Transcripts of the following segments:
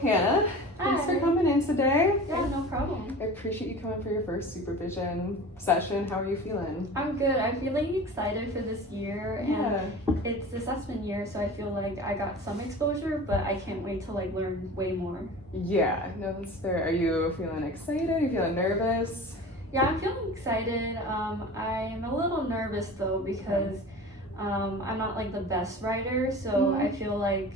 Hannah. Thanks for coming in today. Yeah, no problem. I appreciate you coming for your first supervision session. How are you feeling? I'm good. I'm feeling excited for this year, and it's assessment year, so I feel like I got some exposure, but I can't wait to learn way more. Yeah, no, that's fair. Are you feeling excited? Are you feeling nervous? Yeah, I'm feeling excited. I'm a little nervous though because I'm not the best writer, so I feel like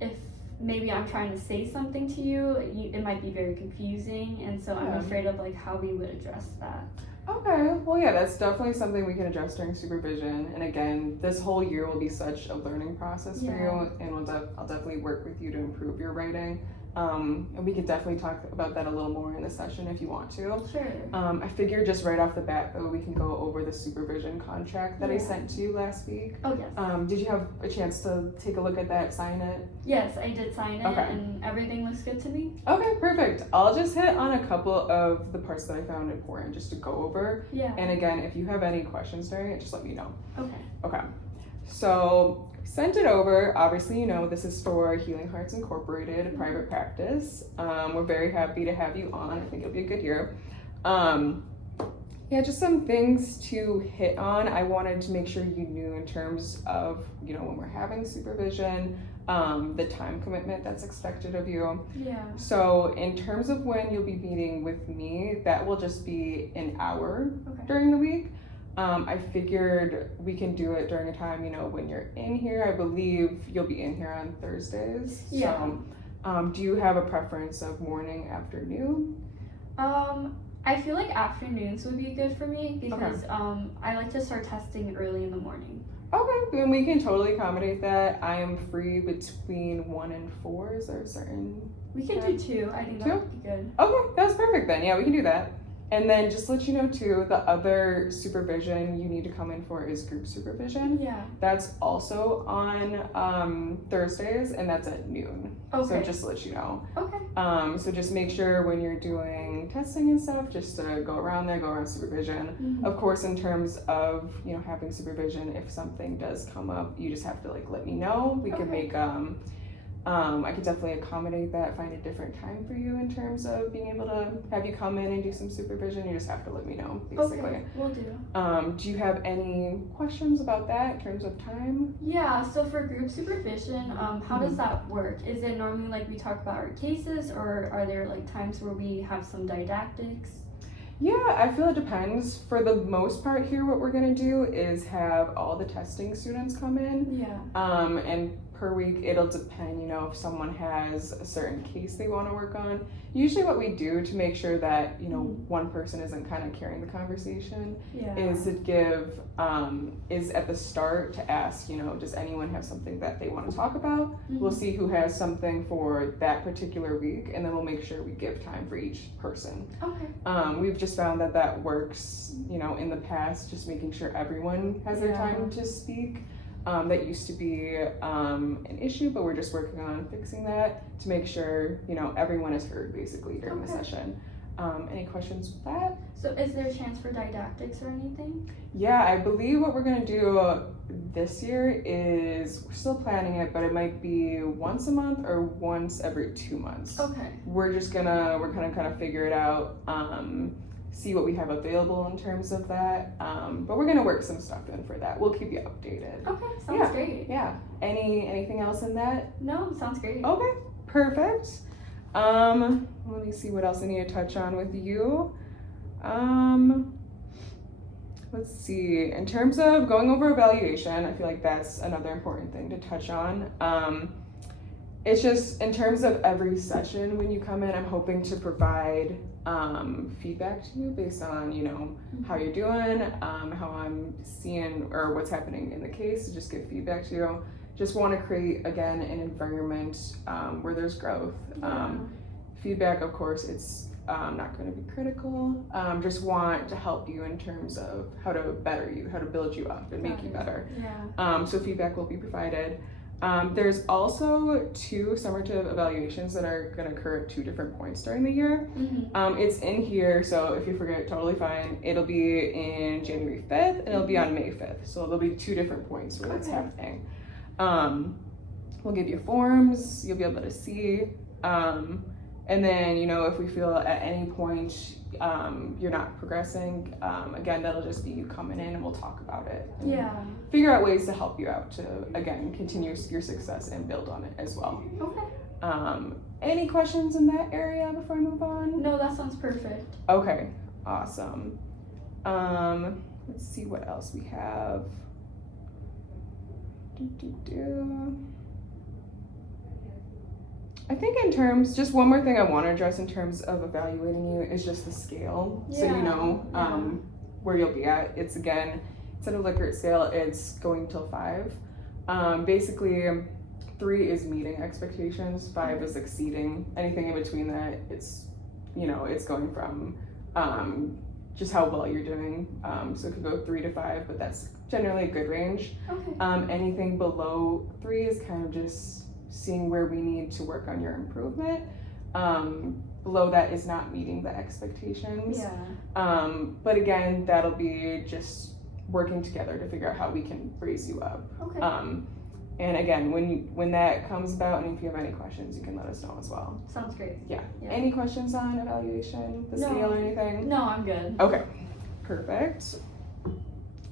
if maybe I'm trying to say something to you, it might be very confusing, and so I'm afraid of how we would address that. Okay, well yeah, that's definitely something we can address during supervision. And again, this whole year will be such a learning process for you, and I'll definitely work with you to improve your writing. And we could definitely talk about that a little more in the session if you want to. Sure. I figured just right off the bat though, we can go over the supervision contract that I sent to you last week. Oh yes. Did you have a chance to take a look at that, sign it? Yes, I did sign it, and everything looks good to me. Okay, perfect. I'll just hit on a couple of the parts that I found important just to go over. Yeah. And again, if you have any questions during it, just let me know. Okay. So sent it over. Obviously, you know, this is for Healing Hearts Incorporated, a private practice. We're very happy to have you on. I think it'll be a good year. Yeah, just some things to hit on. I wanted to make sure you knew in terms of, you know, when we're having supervision, the time commitment that's expected of you. Yeah. So in terms of when you'll be meeting with me, that will just be an hour during the week. I figured we can do it during a time, you know, when you're in here. I believe you'll be in here on Thursdays. Yeah. So, do you have a preference of morning, afternoon? I feel like afternoons would be good for me because I like to start testing early in the morning. Okay, then we can totally accommodate that. I am free between 1 and 4. Is there a certain? We can do 2. I think that would be good. Okay, that's perfect then. Yeah, we can do that. And then just let you know too, the other supervision you need to come in for is group supervision. Yeah. That's also on Thursdays, and that's at noon. Okay. So just to let you know. Okay. So just make sure when you're doing testing and stuff, just to go around supervision. Mm-hmm. Of course, in terms of, you know, having supervision, if something does come up, you just have to let me know. We can make I could definitely accommodate that, find a different time for you in terms of being able to have you come in and do some supervision. You just have to let me know, basically. Okay, will do. Do you have any questions about that in terms of time? Yeah, so for group supervision, how does that work? Is it normally we talk about our cases, or are there times where we have some didactics? Yeah, I feel it depends. For the most part here, what we're gonna do is have all the testing students come in. Yeah. And per week, it'll depend, you know, if someone has a certain case they want to work on. Usually what we do to make sure that, you know, one person isn't kind of carrying the conversation is to give, is at the start to ask, you know, does anyone have something that they want to talk about? Mm-hmm. We'll see who has something for that particular week, and then we'll make sure we give time for each person. Okay. We've just found that works, you know, in the past, just making sure everyone has their time to speak. That used to be an issue, but we're just working on fixing that to make sure, you know, everyone is heard basically during the session. Any questions with that? So is there a chance for didactics or anything? Yeah, I believe what we're gonna do this year is, we're still planning it, but it might be once a month or once every 2 months. Okay. We're gonna kind of figure it out, see what we have available in terms of that, but we're gonna work some stuff in for that. We'll keep you updated. Okay, sounds great. Yeah. Anything else in that? No, sounds great. Okay, perfect. Let me see what else I need to touch on with you. Let's see. In terms of going over evaluation, I feel like that's another important thing to touch on. It's just in terms of every session when you come in, I'm hoping to provide feedback to you based on, you know, how you're doing, how I'm seeing or what's happening in the case, just give feedback to you. Just want to create, again, an environment where there's growth. Feedback, of course, it's not going to be critical. Just want to help you in terms of how to better you, how to build you up and make you better. Yeah. So feedback will be provided. There's also 2 summative evaluations that are going to occur at 2 different points during the year. Mm-hmm. It's in here, so if you forget, totally fine. It'll be in January 5th and it'll be on May 5th. So there'll be 2 different points where that's happening. We'll give you forms, you'll be able to see And then, you know, if we feel at any point you're not progressing, again, that'll just be you coming in and we'll talk about it. And figure out ways to help you out to, again, continue your success and build on it as well. Okay. Any questions in that area before I move on? No, that sounds perfect. Okay, awesome. Let's see what else we have. I think in terms, just one more thing I want to address in terms of evaluating you is just the scale. So you know where you'll be at. It's again, instead of Likert scale, it's going till 5. Basically, 3 is meeting expectations, 5 is exceeding. Anything in between that, it's, you know, it's going from just how well you're doing. So it could go 3 to 5, but that's generally a good range. Okay. Anything below 3 is kind of just seeing where we need to work on your improvement. Below that is not meeting the expectations. But again, that'll be just working together to figure out how we can raise you up. Okay. And again, when that comes about, and if you have any questions, you can let us know as well. Sounds great. Yeah. Any questions on evaluation, the scale or anything? No, I'm good. Okay, perfect.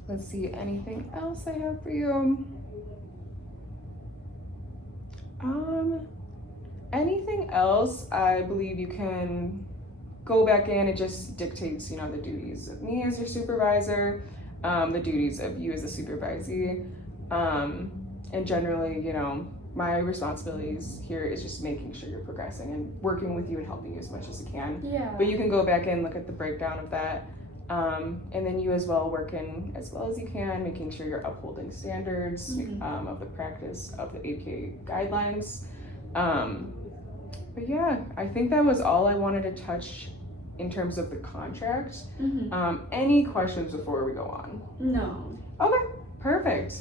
Let's see, anything else I have for you? Anything else, I believe you can go back in. It just dictates, you know, the duties of me as your supervisor, the duties of you as a supervisee. And generally, you know, my responsibilities here is just making sure you're progressing and working with you and helping you as much as I can. But you can go back in, look at the breakdown of that. And then you as well working as well as you can, making sure you're upholding standards of the practice of the APA guidelines. But yeah, I think that was all I wanted to touch in terms of the contract. Any questions before we go on? No. Okay, perfect.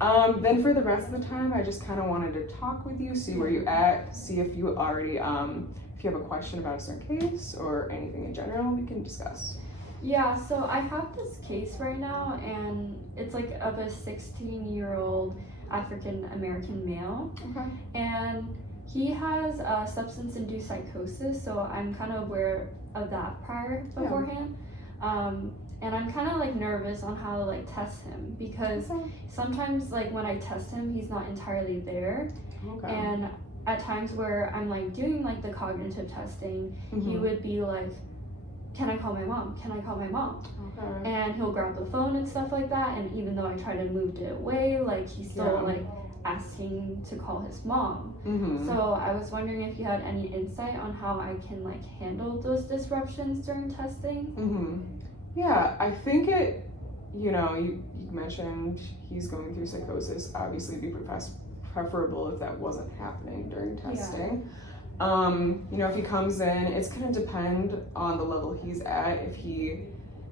Then for the rest of the time, I just kind of wanted to talk with you, see where you're at, see if you already, if you have a question about a certain case or anything in general, we can discuss. Yeah, so I have this case right now, and it's like of a 16-year-old African American male. Okay. And he has substance-induced psychosis, so I'm kind of aware of that beforehand. And I'm kind of like nervous on how to like test him, because sometimes like when I test him, he's not entirely there. And at times where I'm like doing like the cognitive testing, he would be like, can I call my mom? Can I call my mom? And he'll grab the phone and stuff like that. And even though I try to move it away, like he's still like asking to call his mom. So I was wondering if you had any insight on how I can like handle those disruptions during testing. Yeah, I think it, you know, you mentioned he's going through psychosis. Obviously, it'd be preferable if that wasn't happening during testing. You know, if he comes in, it's going to depend on the level he's at. If he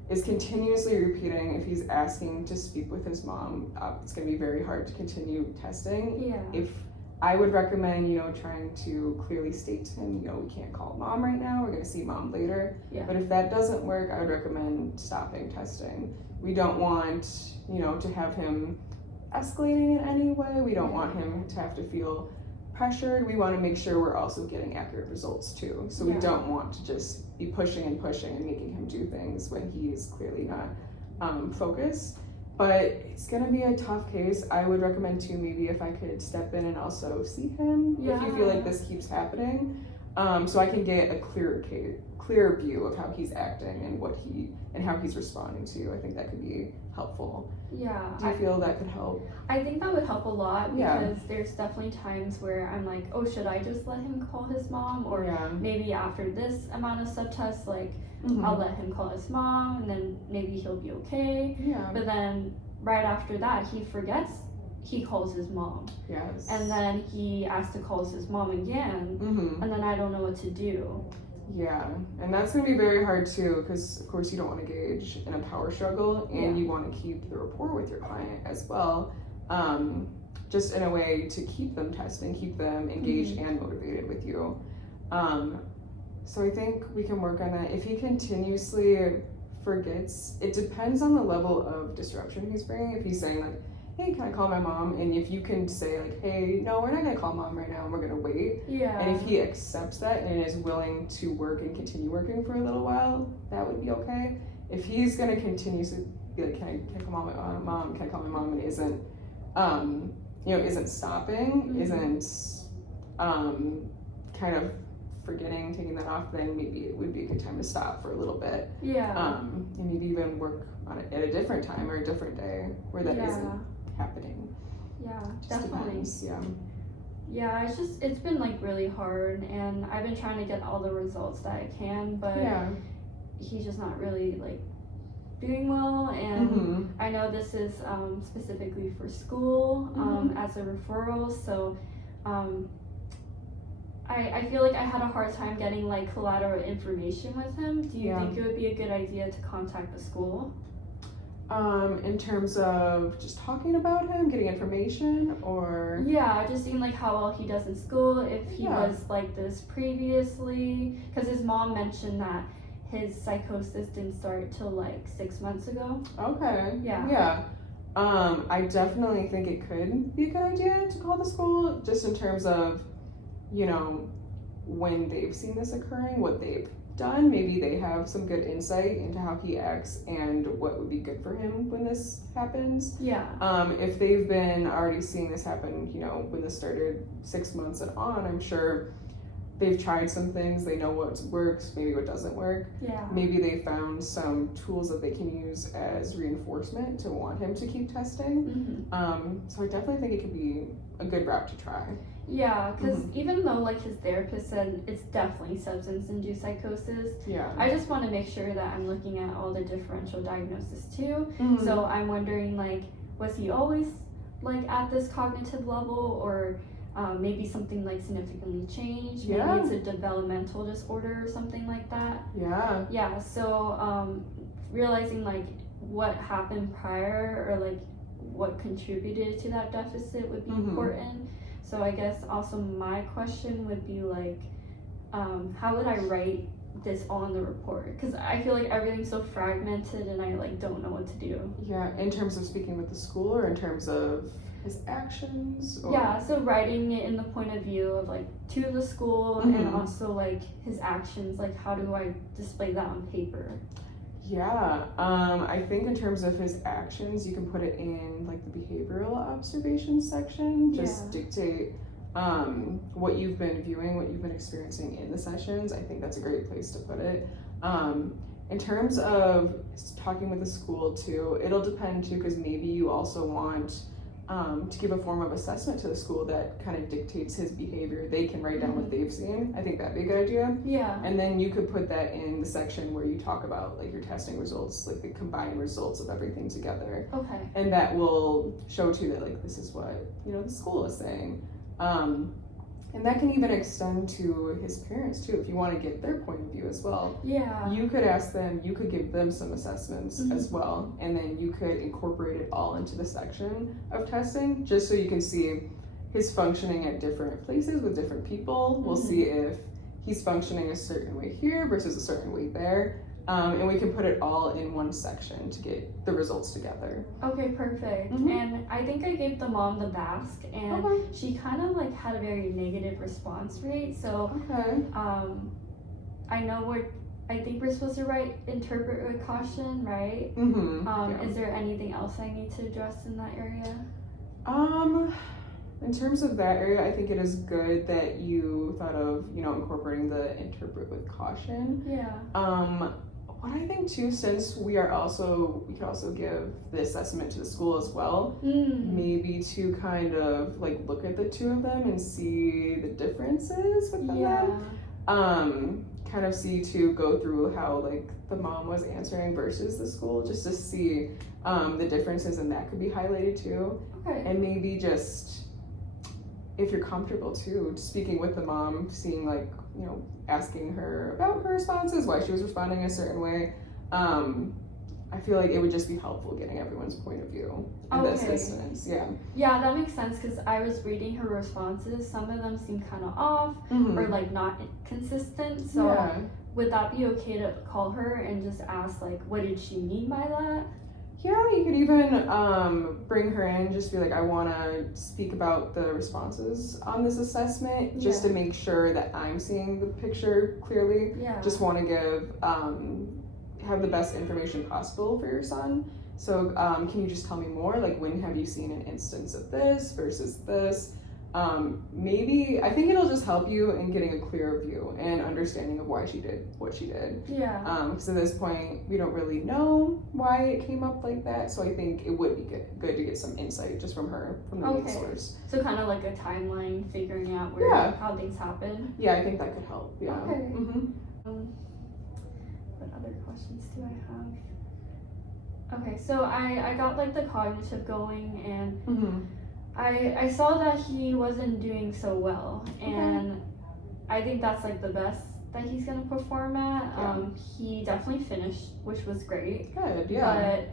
is continuously repeating, if he's asking to speak with his mom, it's going to be very hard to continue testing. If I would recommend, you know, trying to clearly state to him, you know, we can't call mom right now, we're going to see mom later. But if that doesn't work, I would recommend stopping testing. We don't want, you know, to have him escalating in any way. We don't want him to have to feel pressured. We want to make sure we're also getting accurate results too. So we don't want to just be pushing and making him do things when he is clearly not focused. But it's going to be a tough case. I would recommend too, maybe if I could step in and also see him if you feel like this keeps happening, so I can get a clearer view of how he's acting and how he's responding to you. I think that could be helpful. Do you feel that could help? I think that would help a lot, because there's definitely times where I'm like, oh, should I just let him call his mom? Or maybe after this amount of subtests, like I'll let him call his mom and then maybe he'll be okay. But then right after that, he forgets he calls his mom. And then he asks to call his mom again, and then I don't know what to do. And that's going to be very hard too, because of course you don't want to engage in a power struggle, and you want to keep the rapport with your client as well, just in a way to keep them testing, keep them engaged and motivated with you. So I think we can work on that. If he continuously forgets, it depends on the level of disruption he's bringing. If he's saying like, hey, can I call my mom? And if you can say like, hey, no, we're not gonna call mom right now, and we're gonna wait. Yeah. And if he accepts that and is willing to work and continue working for a little while, that would be okay. If he's gonna continue to be like, can I call my mom? Can I call my mom? And isn't, isn't stopping, isn't, kind of forgetting, taking that off, then maybe it would be a good time to stop for a little bit. Yeah. And maybe even work on it at a different time or a different day where that isn't happening. Yeah, Just definitely. depends, yeah. Yeah, it's been like really hard, and I've been trying to get all the results that I can, but he's just not really like doing well. And I know this is specifically for school as a referral, so I feel like I had a hard time getting like collateral information with him. Do you think it would be a good idea to contact the school? In terms of just talking about him, getting information, or? Yeah, just seeing like how well he does in school, if he was like this previously, because his mom mentioned that his psychosis didn't start till like 6 months ago. Okay. Yeah. I definitely think it could be a good idea to call the school, just in terms of, when they've seen this occurring, what they've done. Maybe they have some good insight into how he acts and what would be good for him when this happens. Yeah. If they've been already seeing this happen, when this started 6 months and on, I'm sure they've tried some things. They know what works, maybe what doesn't work. Yeah. Maybe they found some tools that they can use as reinforcement to want him to keep testing. So I definitely think it could be a good route to try. Yeah, because even though like his therapist said it's definitely substance-induced psychosis, I just want to make sure that I'm looking at all the differential diagnosis too. So I'm wondering, like, was he always like at this cognitive level, or maybe something like significantly changed? Maybe it's a developmental disorder or something like that. Yeah. So realizing like what happened prior, or like what contributed to that deficit would be important. So I guess also my question would be like, how would I write this all in the report? Because I feel like everything's so fragmented and I like don't know what to do. Yeah, in terms of speaking with the school, or in terms of his actions? Or? Yeah, so writing it in the point of view of like to the school and also like his actions, like how do I display that on paper? Yeah, I think in terms of his actions, you can put it in like the behavioral observations section. Just dictate what you've been viewing, what you've been experiencing in the sessions. I think that's a great place to put it. In terms of talking with the school too, it'll depend too, because maybe you also want to give a form of assessment to the school that kind of dictates his behavior. They can write down what they've seen. I think that'd be a good idea. Yeah. And then you could put that in the section where you talk about like your testing results, like the combined results of everything together. Okay. And that will show too that like this is what the school is saying. And that can even extend to his parents too, if you want to get their point of view as well. Yeah. You could ask them, you could give them some assessments as well, and then you could incorporate it all into the section of testing, just so you can see his functioning at different places with different people. We'll see if he's functioning a certain way here versus a certain way there. And we can put it all in one section to get the results together. Okay, perfect. And I think I gave the mom the mask, and she kind of like had a very negative response rate. So I know I think we're supposed to interpret with caution, right? Is there anything else I need to address in that area? In terms of that area, I think it is good that you thought of, incorporating the interpret with caution. Yeah. What I think too, since we could also give the assessment to the school as well, maybe to kind of like look at the two of them and see the differences with them. Kind of go through how like the mom was answering versus the school, just to see the differences, and that could be highlighted too. Okay. And maybe just, if you're comfortable too, speaking with the mom, seeing like, asking her about her responses, why she was responding a certain way. I feel like it would just be helpful getting everyone's point of view in this instance. Yeah, that makes sense, because I was reading her responses. Some of them seem kind of off or like not consistent. So would that be okay to call her and just ask like, what did she mean by that? Yeah, you could even bring her in, just be like, I want to speak about the responses on this assessment, just to make sure that I'm seeing the picture clearly. Yeah. Just want to give, have the best information possible for your son. So can you just tell me more? Like, when have you seen an instance of this versus this? Maybe, I think it'll just help you in getting a clearer view and understanding of why she did what she did. Yeah. Because at this point, we don't really know why it came up like that. So I think it would be good to get some insight just from her, from the main source. So kind of like a timeline, figuring out where how things happen. Yeah, I think that could help. Yeah. Okay. Mm-hmm. What other questions do I have? Okay, so I got like the cognitive going, and I saw that he wasn't doing so well, and I think that's like the best that he's gonna perform at. He definitely finished, which was great. Good, yeah. But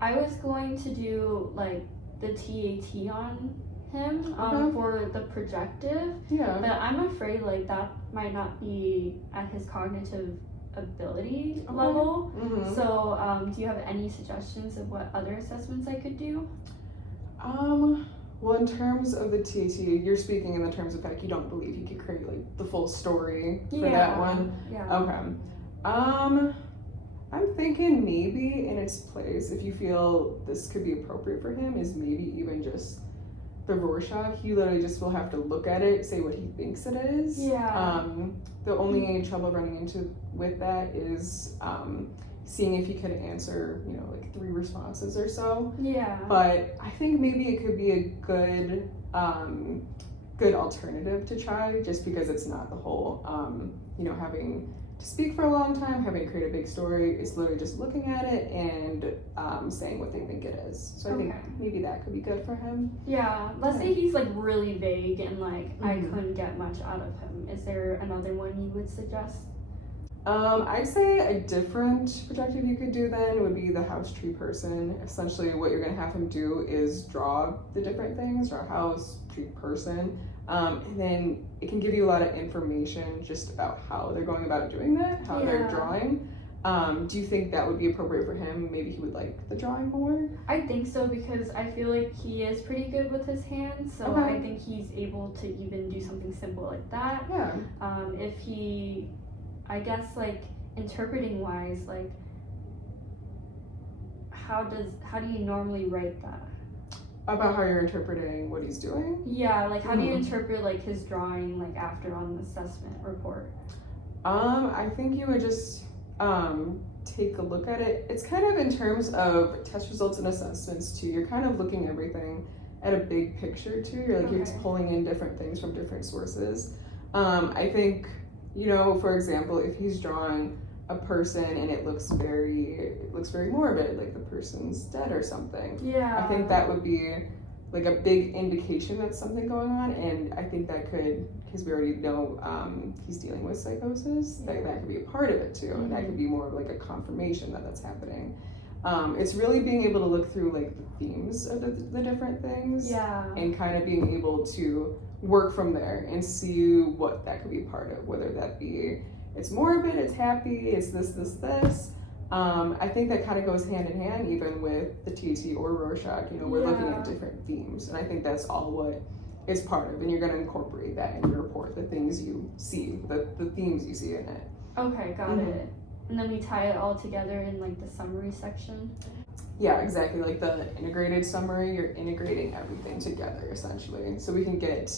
I was going to do like the TAT on him for the projective. Yeah. But I'm afraid like that might not be at his cognitive ability level. So do you have any suggestions of what other assessments I could do? Well, in terms of the TAT, you're speaking in the terms of fact you don't believe he could create like the full story for that one. Yeah. Okay. I'm thinking maybe in its place, if you feel this could be appropriate for him, is maybe even just the Rorschach. You literally just will have to look at it, say what he thinks it is. Yeah. The only trouble running into with that is seeing if he could answer, like 3 responses or so. Yeah. But I think maybe it could be a good good alternative to try, just because it's not the whole, having to speak for a long time, having to create a big story. It's literally just looking at it and saying what they think it is. So I think maybe that could be good for him. Yeah. Let's say he's like really vague and like I couldn't get much out of him. Is there another one you would suggest? I'd say a different projective you could do then would be the house tree person. Essentially what you're gonna have him do is draw the different things, draw house, tree, person, and then it can give you a lot of information just about how they're going about doing that, how they're drawing. Do you think that would be appropriate for him? Maybe he would like the drawing more? I think so, because I feel like he is pretty good with his hands, so I think he's able to even do something simple like that. Yeah. If he, I guess, like, interpreting wise, like, how do you normally write that? About how you're interpreting what he's doing? Yeah, like, how do you interpret, like, his drawing, like, after on the assessment report? I think you would just take a look at it. It's kind of in terms of test results and assessments too. You're kind of looking everything at a big picture too. You're like, you're just pulling in different things from different sources. I think, for example, if he's drawing a person and it looks very morbid, like the person's dead or something. Yeah. I think that would be like a big indication that's something going on, and I think that could, because we already know he's dealing with psychosis, that could be a part of it too, and that could be more of like a confirmation that that's happening. It's really being able to look through like the themes of the different things, and kind of being able to work from there and see what that could be part of, whether that be it's morbid, it's happy, it's this. I think that kind of goes hand in hand even with the TT or Rorschach. We're looking at different themes, and I think that's all what is part of, and you're going to incorporate that in your report, the things you see, the themes you see in it. Okay, got it. And then we tie it all together in like the summary section. Yeah, exactly. Like the integrated summary, you're integrating everything together essentially, so we can get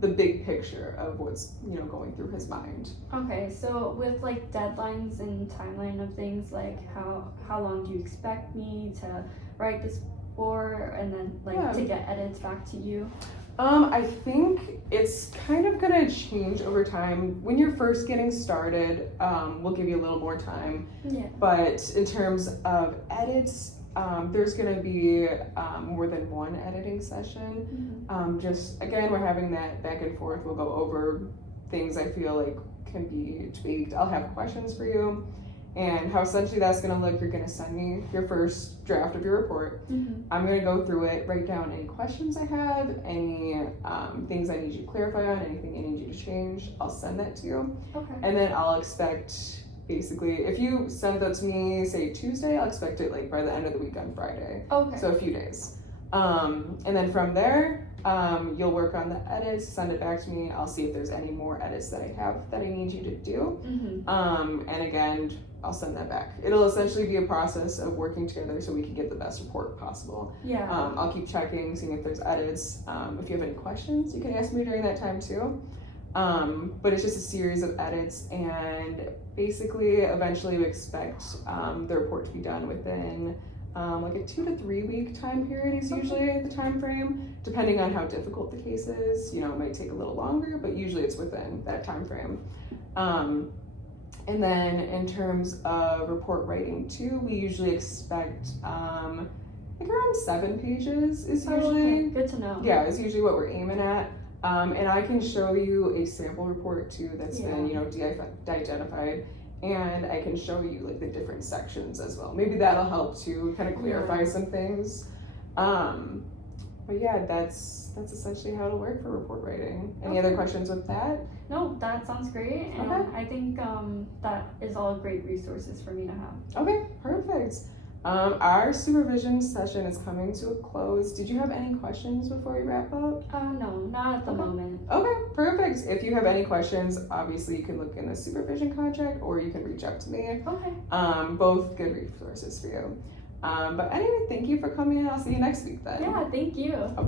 the big picture of what's going through his mind. Okay, so with like deadlines and timeline of things, like how long do you expect me to write this for, and then like to get edits back to you? I think it's kind of gonna change over time. When you're first getting started, we'll give you a little more time. Yeah. But in terms of edits, there's gonna be more than one editing session. Just again, we're having that back and forth. We'll go over things I feel like can be tweaked. I'll have questions for you. And how essentially that's going to look, you're going to send me your first draft of your report. I'm going to go through it, write down any questions I have, any things I need you to clarify on, anything I need you to change. I'll send that to you. Okay. And then I'll expect basically, if you send that to me, say Tuesday, I'll expect it like by the end of the week on Friday. Okay. So a few days. And then from there, you'll work on the edits, send it back to me. I'll see if there's any more edits that I have that I need you to do. And again, I'll send that back. It'll essentially be a process of working together so we can get the best report possible. Yeah. I'll keep checking, seeing if there's edits. If you have any questions, you can ask me during that time too. But it's just a series of edits, and basically eventually we expect the report to be done within like a 2 to 3 week time period is usually the time frame, depending on how difficult the case is. You know, it might take a little longer, but usually it's within that time frame. And then in terms of report writing too, we usually expect like around 7 pages is usually Okay. Good to know. yeah, is usually what we're aiming at. And I can show you a sample report too that's been, you know, de-identified, and I can show you like the different sections as well. Maybe that'll help to kind of clarify some things. But yeah, that's essentially how it'll work for report writing. Any other questions with that? No, that sounds great, and Okay. I think that is all great resources for me to have. Okay, perfect. Our supervision session is coming to a close. Did you have any questions before we wrap up? No, not at the moment. Okay, perfect. If you have any questions, obviously you can look in the supervision contract or you can reach out to me. Okay. Both good resources for you. But anyway, thank you for coming in. I'll see you next week then. Yeah, thank you. Okay.